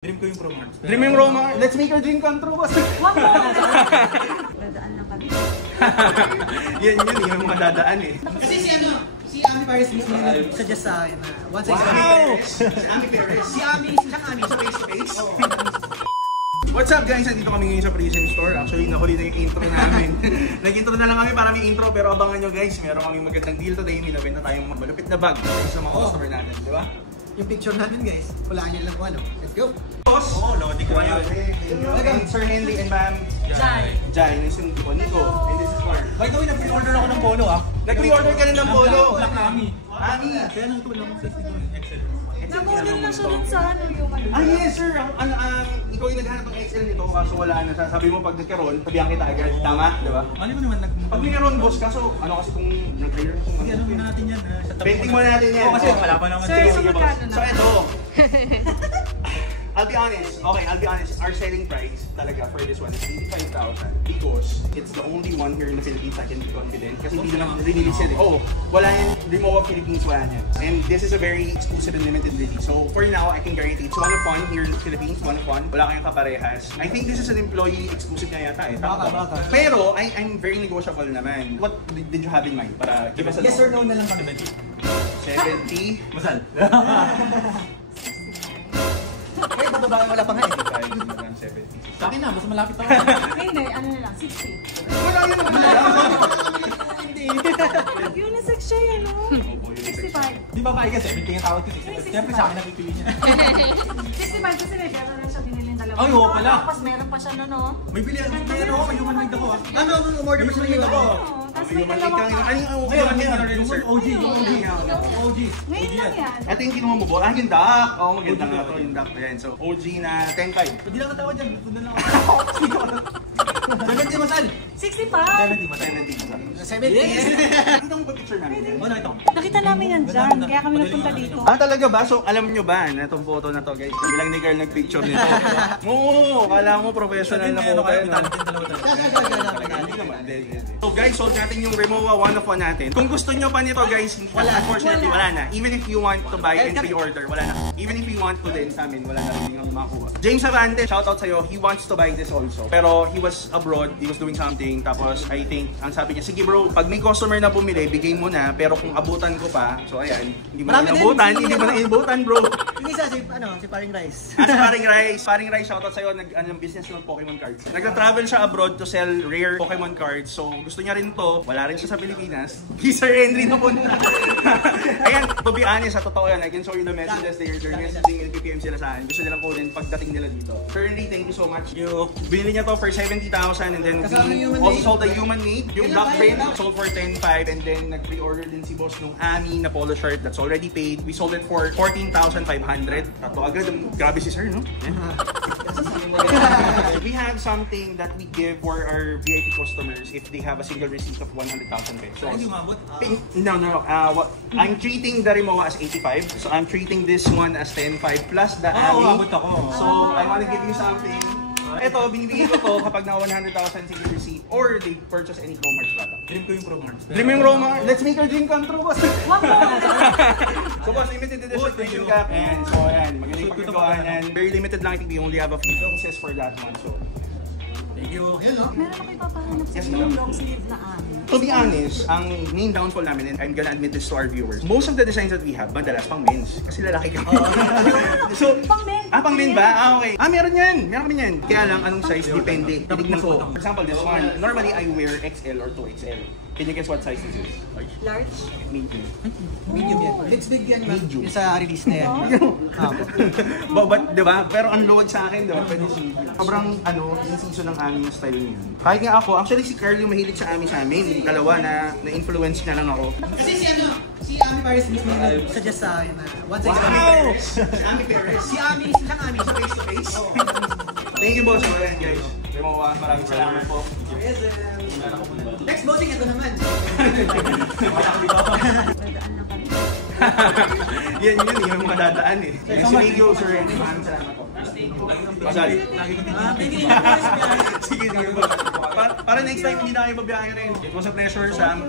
Dream ko yung romance. Dream mo yung romance? Let's make our dream come true, boss. Dadaan lang kami. Yun yung madadaan eh. Kasi si Ami Paris mismo suggest sa akin na once I Si Ami Paris. Si Ami sa face-to-face. What's up guys? Nandito kami ngayon sa Prison Store. Actually, nahuli na yung intro namin. Nag-intro na lang kami para may intro, pero abangan nyo guys, meron kaming magandang deal today. May nabenta tayong malupit na bag sa mga customer natin, di ba? Yung picture natin guys, walaan nyo lang kung ano. Let's go! Boss! Oo, lodi ko yun. Okay, Sir Henry and Ma'am Jai. Nice to meet you. Nico. And this is Mark. By the way, nag-pre-order ako ng polo ah. Nag-pre-order ka na ng polo. Black Ami. Ami! Kaya nang ito lang ang size nito yung XL. Nag-order lang siya dun sa ano yung ano. Ah yes sir! Ikaw yung naghanap ng XL nito kaso wala na. Sabi mo pag nagkaroon, sabihan kita agad. Tama? Di ba? Mali mo naman Pag may karoon boss, kaso ano kasi kung nag-hire kung Hindi, ano natin yan. Painting mo natin yan. Oo, kasi wala pa naman. Sir, so magkano na? So ito. I'll be honest. Okay, I'll be honest. Our selling price talaga for this one is 85,000 because it's the only one here in the Philippines I can be confident. Kasi hindi naman release yan. Oh, wala yan. Rimowa Philippines, wala yan. And this is a very exclusive and limited release. So for now, I can guarantee it's one of one here in the Philippines. One of one. Wala kayong kaparehas. I think this is an employee exclusive na yata eh. Baka. Pero I'm very negotiable naman. What did you have in mind? Para give us a Yes or no na lang kami. 70? Masal. Eh, babae wala pa nga eh. 70. Sa akin na, mas malapit ako. Hindi, ano na lang, 60. Wala yun Unisex siya yan, no? 65. Di babae ka, 70 yung tawag ko 60. Siyempre sa akin napipili niya. 65 kasi may pera rin siya binili dalawa. Ay, oo pala. Tapos meron pa siya no? May bili ako, may ano, may human made ako ah. Ano, umorder mo sa Human made ako. Tapos may dalawa pa. Yung OG. OG. Ngayon lang yan. Ito yung kinuha mo po. Ah, yung duck. Oo, maganda nga ito yung duck. Ayan, so OG na 10.5. Hindi lang natawa dyan. Sundan lang ako. 70 masal. 65. 70 masal. 70. Nakita mo ba picture namin? Oh, na ito. Nakita namin yan dyan, kaya kami nagpunta dito. Ah, talaga ba? So, alam nyo ba na itong photo na to, guys? Bilang ni Carl nag-picture nito. Oo, kala mo professional na po kayo. Hindi naman. So guys, sold natin yung Rimowa one of one natin. Kung gusto nyo pa nito guys, unfortunately wala na. Even if you want to buy and pre-order, wala na. Even if you want to din sa amin, wala na rin yung makuha. James Avante, shoutout sa'yo, he wants to buy this also. Pero he was abroad, he was doing something, tapos I think, ang sabi niya, sige bro, pag may customer na bumili, bigay mo na, pero kung abutan ko pa, so ayan, hindi mo na inabutan bro. Yung isa, si Paring Rice. Si Paring Rice, shoutout sa'yo, ng business ng Pokemon cards. Nagta-travel siya abroad to sell rare Pokemon cards, so gusto niya rin to, wala rin siya sa Pilipinas. Sir Henry na punta. Ayan, to be honest, sa totoo yan, I can show you the messages they're messaging, LPPM sila sa akin. Gusto nilang codin pagdating nila dito. Sir Henry, thank you so much. Binili niya to for 70,000 and then we also sold the human made, yung black print, sold for 10,500 and then nag-pre-order din si boss nung Ami na polo shirt that's already paid. We sold it for 14,500. Tatlo agad, grabe si sir, no? We have something that we give for our VIP customers if they have a single receipt of 100,000 pesos. Hindi umabot. No. I'm treating the Rimowa as 85. So I'm treating this one as 10.5 plus the Ami. Umabot ako. So I want to give you something. Ito, binibigay ko to kapag na 100,000 single receipt or they purchase any Cromarts product. Dream ko yung romance. Dream mo yung romance? Let's make our dream come true, boss. So boss, limited edition tissue cap. And so ayan, magaling pagkagawa yan. Very limited lang, I think we only have a few pieces for that one. So Thank you. Meron ako ipapahanap sa Yes, yung madam. long sleeve na amin. to be honest, ang main downfall namin, and I'm gonna admit this to our viewers, most of the designs that we have, madalas pang men's. Kasi lalaki kami. So, Pang men. pang men ba? Ah, okay. Ah, meron yan. Meron kami yan. Kaya lang, anong size, depende. Titignan ko. For example, this one. Normally, I wear XL or 2XL. Can you guess what size this is? Large. Medium. Medium yan. It's big yan. Medium. Yung sa release na yan. But, di ba? Pero ang luwag sa akin, di ba? Pwede medium. Sobrang, in season ng aming style niya. Kahit nga ako, actually si Carl yung mahilig sa amin. Dalawa na-influence niya lang ako. Kasi si Ami Paris mismo suggest sa akin na once I Si Ami Paris. Si Ami sa face-to-face. Thank you, boss. Well, guys. Maraming salamat po. Next bossing, ito naman. Dadaan lang kami. Yun yung madadaan eh. Si Miguel, sir, maraming salamat po. Sorry. Sige, boss. Para next time hindi na kayo babiyahin rin. It was a pleasure, Sam.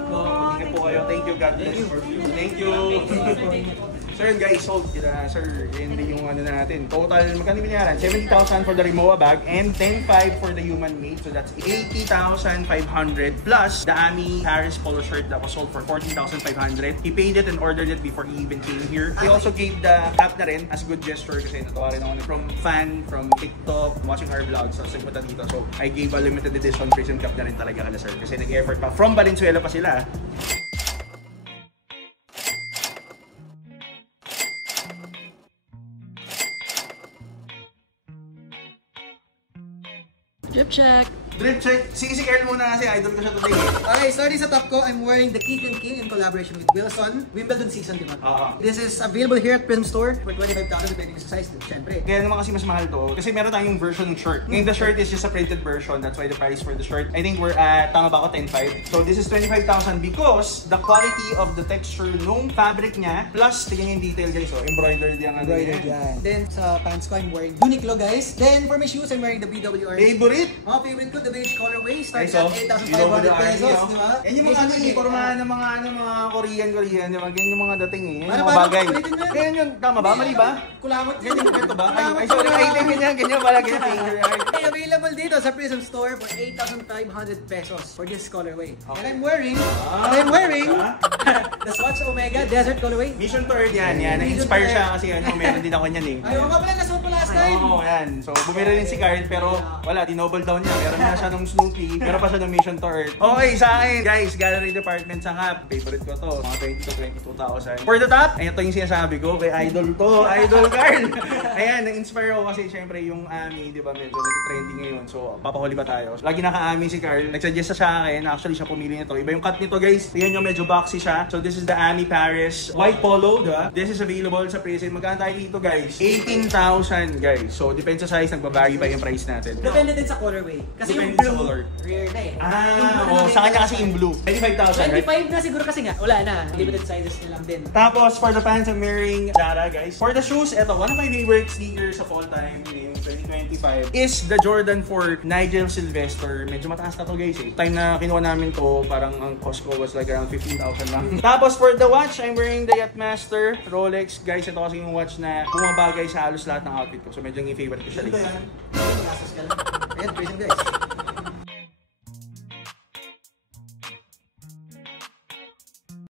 Ingat po kayo. Thank you, God bless. Thank you. So yun guys, sold kita sir. Yan din yung ano natin. Total, magkano binayaran? 70,000 for the Rimowa bag and 10,500 for the human made. So that's 80,500 plus the Ami Paris polo shirt that was sold for 14,500. He paid it and ordered it before he even came here. He also gave the cap na rin as a good gesture kasi natawa rin ako from fan, from TikTok, watching our vlogs. So nagpunta dito. So I gave a limited edition prison cap na rin talaga kala sir kasi nag-effort pa. From Valenzuela pa sila. Drip check. Drip check. Si Carl muna kasi idol ko siya today. Okay, sorry sa top ko. I'm wearing the Keith & King in collaboration with Wilson. Wimbledon season, di ba? This is available here at Prism Store for 25,000 depending sa size. Siyempre. Kaya naman kasi mas mahal to. Kasi meron tayong version ng shirt. Ngayon the shirt is just a printed version. That's why the price for the shirt. I think we're at, tama ba ako, 10,500. So this is 25,000 because the quality of the texture nung fabric niya plus tingnan yung detail guys. So embroidered yung ano. Embroidered yan. Then sa pants ko, I'm wearing Uniqlo guys. Then for my shoes, I'm wearing the BWR. Favorite? Favorite ko, the beige colorway. Starts So, at 8,500 pesos, di ba? Yan yung mga ano eh, pormahan ng mga Korean, di ba? Ganyan yung mga dating eh. Yan Ano yung ba? mga bagay. Ulitin mo yan. Ganyan yun, tama ba? Mali ba? Kulamot yun. Ganyan, ganito ba? Kulamot Ay, sorry, yun. ganyan pala, ganyan finger. Hey, available dito sa Prism Store for 8,500 pesos for this colorway. And I'm wearing the Swatch Omega Desert colorway. Mission to Earth yan. Na-inspire siya kasi ano, meron din ako niyan eh. Ayaw ka pala, nasuot ko last time. Oo, yan. So, bumili rin si Carl pero wala, dinoble down niya. Meron na siya ng Snoopy, pero pa siya ng Mission to Earth. Okay, sa akin, guys, gallery department sa Hap. Favorite ko to. Mga 20 to 22,000. For the top, ayun to yung sinasabi ko. Kay Idol to. Idol Carl. Ayan, na-inspire ako kasi syempre yung Ami, di ba, medyo nag-trending ngayon. So, papahuli ba tayo? Lagi naka-Ami si Carl. Nag-suggest sa akin. Actually, siya pumili nito. Iba yung cut nito, guys. Tingnan nyo, medyo boxy siya. So, this is the Ami Paris white polo, di ba? This is available sa Prism. Magkano tayo dito, guys? 18,000, guys. So, depende sa size, nagbabagi pa yung price natin. Depende din sa colorway. Kasi Depende yung sa blue, color. rare na eh. Sa kanya kasi yung blue. 25,000, right? 25 na siguro kasi nga. Wala na. Limited sizes na lang din. Tapos, for the pants, I'm wearing Zara, guys. For the shoes, eto, one of my favorite sneakers of all time, yung 2025, is the Jordan 4 Nigel Sylvester. Medyo mataas na to, guys, eh. Time na kinuha namin to, parang ang cost ko was like around 15,000 lang. Tapos, for the watch, I'm wearing the Yachtmaster Rolex. Guys, ito kasi yung watch na bumabagay sa halos lahat ng outfit ko. So, medyo yung favorite ko siya. Ayan, Prism guys.